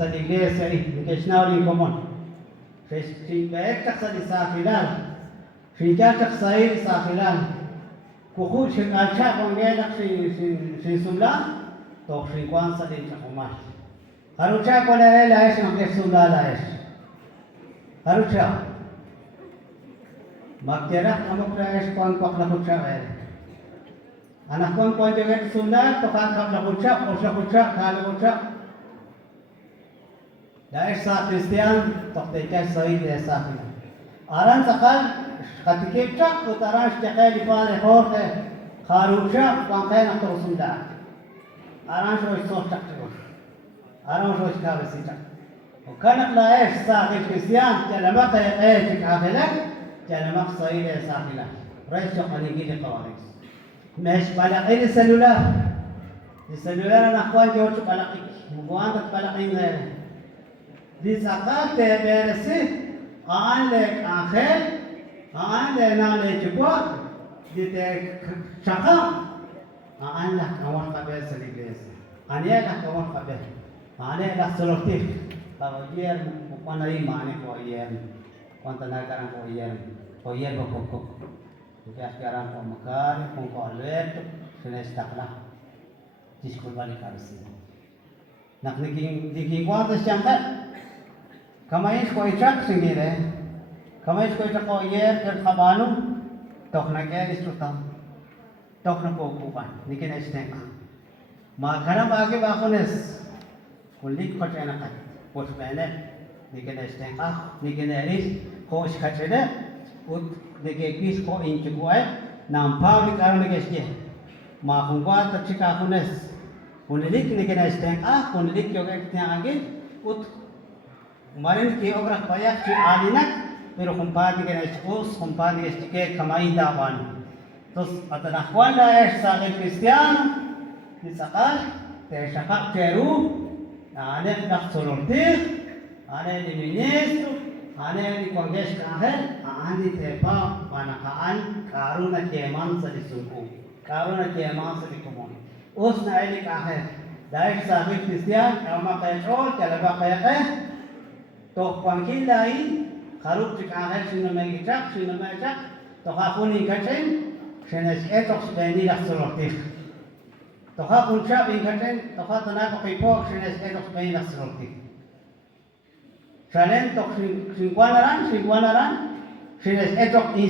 casa de iglesia y que es nada en común. Si ve casa de safilan, si ya casa de safilan, kuku si alcha kongena si sumla, to si kwan sa din chakumas. Harucha ko na la es ng sumla la es. Harucha. Magtira amok na es kwan kwak na kutsa eh. Anak kwan kwan jagat sumla, to kan kap na kutsa, o sa kutsa, kala kutsa. Dahil sa Kristiyan, toktekan sahih dia sahih. Aran sakal katikipcha utaran stekay lipan rekorte kharusha pangkay na tosunda. Aran shoy sostak chego. Aran shoy kabesita. Kanak laes sa Kristiyan jalamak ay tikafela jalamak sahih dia sahih. Rais kanigi liqawaris. Mesh balaqin selular. Di selular na kwan joch balaqik. Mubuan tat balaqin ngayon. Di sakat beresi aanle akhir aanle nale jubwa di te chaka aanle kawan kabel seligres ane la kawan kabel ane la solotif bawajier mupanai mane ko yer konta nagaran ko yer bokok juga sekarang ko makar ko alert senes takla diskul balik kabisi nak niki kuat syangka kamais ko ichak singire kamais ko ichak ko yer ker khabanu tok na ke istutam tok na ko kupan nikin isteng ma khana bage bakones kulik ko chena kat pos bene nikin isteng nikin eris ko iskachede ut dege kis ko inch ko ay nampa ni karam gesje ma khungwa ta chika kunes kulik nikin isteng kulik yo ke tiangin ut Kemarin kita orang banyak si alinak, pero kumpani kena ekspos, kumpani estik kamai dawan. Terus atas nakwan dah sa Kristian, disakal, tersakak ceru, ane nak solortir, ane di ministro, ane di kongres kahel, ane tepa panakaan karuna keman sa disuku, karuna keman sa dikumun. Us na ini kahel, dah sa Kristian, ama kaya chol, kalaba kaya to pangkin lain kharuk tikahel sinamay gitak to hakuni kachen senes etok speni la sorotif to hakun chap in kachen to hatana ko kipo senes etok speni la sorotif chalen to 50 senes etok